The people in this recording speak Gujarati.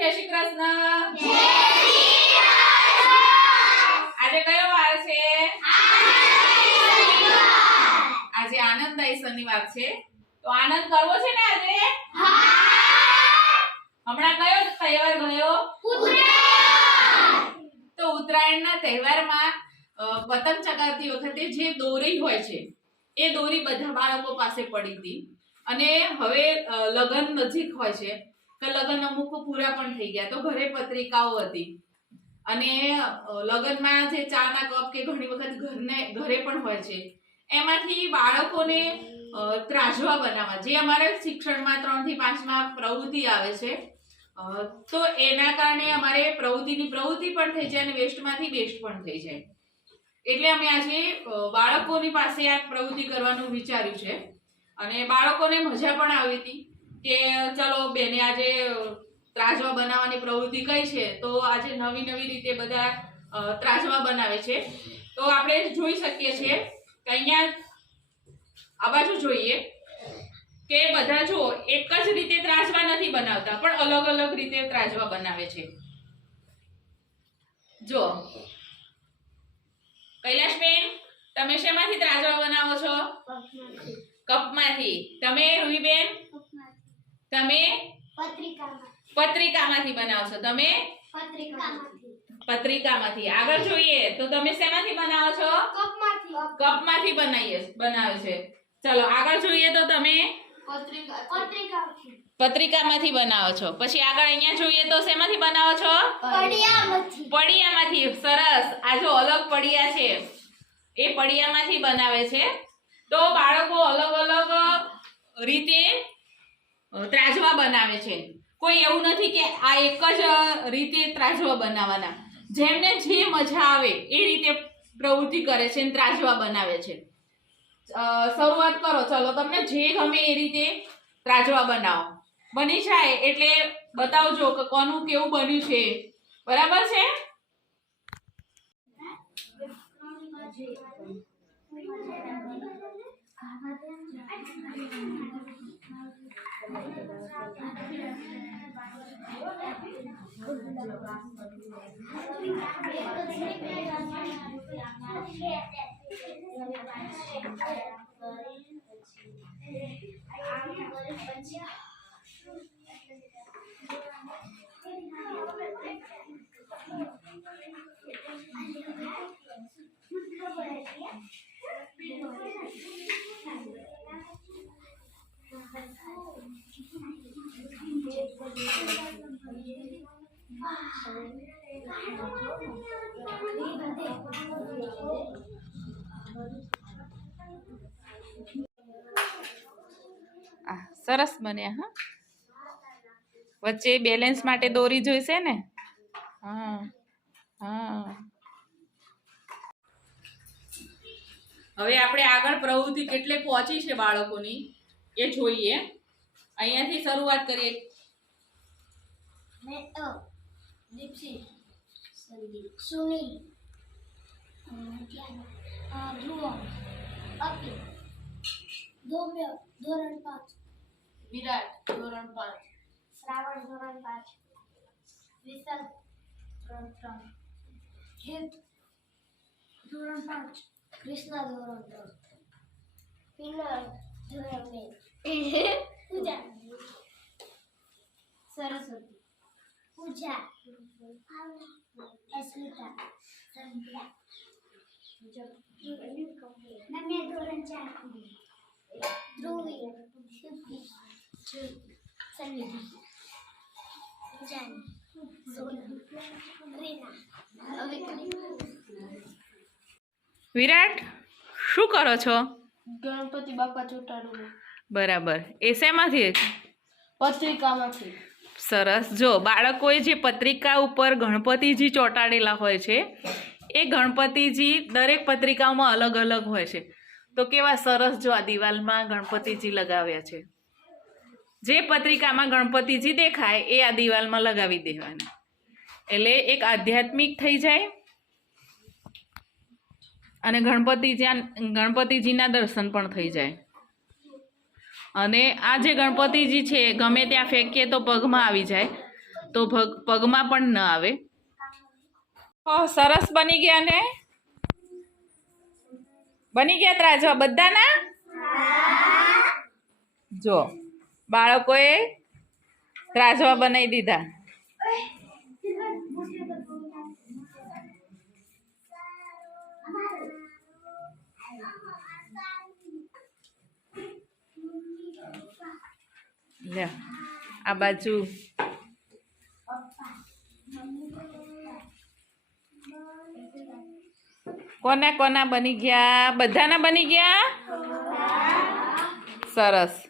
જય શ્રી કૃષ્ણ. આજે કયો વાર છે? આજે આનંદદાયી શનિવાર છે. તો આનંદ કરવો છે ને આજે? હમણાં કયો તહેવાર ગયો? તો ઉત્તરાયણના તહેવારમાં પતંગ ચગાવતી વખતે જે દોરી હોય છે એ દોરી બધા બાળકો પાસે પડી હતી. અને હવે લગ્ન નજીક હોય છે કે લગ્ન અમુક પૂરા પણ થઈ ગયા, તો ઘરે પત્રિકાઓ હતી અને લગ્નમાં જે ચાના કપ કે ઘણી વખત ઘરે પણ હોય છે, એમાંથી બાળકોને ત્રાજવા બનાવવા, જે અમારા શિક્ષણમાં 3 થી 5માં પ્રવૃત્તિ આવે છે, તો એના કારણે અમારે પ્રવૃત્તિની પ્રવૃત્તિ પણ થઈ જાય અને વેસ્ટમાંથી બેસ્ટ પણ થઈ જાય. એટલે અમે આજે બાળકોની પાસે આ પ્રવૃત્તિ કરવાનું વિચાર્યું છે અને બાળકોને મજા પણ આવી હતી કે ચલો બેને આજે ત્રાજવા બનાવવાની પ્રવૃત્તિ કઈ છે, તો આજે નવી નવી રીતે બધા ત્રાજવા બનાવે છે. તો આપણે જોઈ શકીએ છીએ કે અહીંયા આ બાજુ જોઈએ કે બધા જો એક જ રીતે ત્રાજવા નથી બનાવતા, પણ અલગ અલગ રીતે ત્રાજવા બનાવે છે. જો કૈલાશબેન, તમે શેમાંથી ત્રાજવા બનાવો છો? કપમાંથી. તમે રૂહીબેન? તમે પત્રિકામાંથી બનાવો છો. તમે પત્રિકામાંથી. આગળ જોઈએ તો તમે શેમાંથી બનાવો છો? કપમાંથી બનાવે છે. ચલો આગળ જોઈએ તો તમે પત્રિકામાંથી બનાવો છો. પછી આગળ અહીંયા જોઈએ તો શેમાંથી બનાવો છો? પડિયામાંથી. સરસ. આ જો અલગ પડિયા છે એ પડિયામાંથી બનાવે છે. તો બાળકો અલગ અલગ રીતે ત્રાજવા બનાવે છે. કોઈ એવું નથી કે આ એક જ રીતે ત્રાજવા બનાવવાના. જેમને જે મજા આવે એ રીતે પ્રવૃત્તિ કરે છે અને ત્રાજવા બનાવે છે. શરૂઆત કરો. ચલો તમને જે ગમે એ રીતે ત્રાજવા બનાવો. બની જાય એટલે બતાવજો કે કોનું કેવું બન્યું છે. બરાબર છે? સરસ બન્યા. હા, વચ્ચે બેલેન્સ માટે દોરી જોઈશે ને. હા હા. હવે આપણે આગળ પ્રવૃત્તિ કેટલે પહોંચી છે બાળકોની એ જોઈએ. અહીંયાથી શરૂઆત કરીએ. દીપસી, સુનિલ, ધ્રુવ, અપી, ધૌમ્ય ધોરણ 5, વિરાટ ધોરણ 5, શ્રાવણ ધોરણ 5, વિશાલ ધોરણ 3, હિત ધોરણ 5, કૃષ્ણા ધોરણ 3, પિનલ ધોરણ 2, પૂજા સરસ્વતી, પૂજા અસ્મિતા સંધ્યા નમ્ય ધોરણ 4, ધ્રુવી સન્નિધિ જાની સોનલ રીના અવિકા. વિરાટ, શું કરો છો? ગણપતિ બાપા ચોટાડું. બરાબર. એ શેમાંથી? પત્રિકામાંથી. સરસ. જો બાળકોએ જે પત્રિકા ઉપર ગણપતિજી ચોંટાડેલા હોય છે એ ગણપતિજી દરેક પત્રિકાઓમાં અલગ અલગ હોય છે. તો કેવા સરસ જો આ દિવાલમાં ગણપતિજી લગાવ્યા છે. જે પત્રિકામાં ગણપતિજી દેખાય એ આ દિવાલમાં લગાવી દેવાના. એટલે એક આધ્યાત્મિક થઈ જાય અને ગણપતિજીના દર્શન પણ થઈ જાય. અને આ જે ગણપતિજી છે ગમે ત્યાં ફેંકીએ તો પગમાં આવી જાય, તો પગમાં પણ ન આવે. સરસ બની ગયા ને? બની ગયા ત્રાજવા બધાના? જો બાળકોએ ત્રાજવા બનાવી દીધા. લે આ બાજુ કોના કોના બની ગયા? બધાના બની ગયા? સરસ.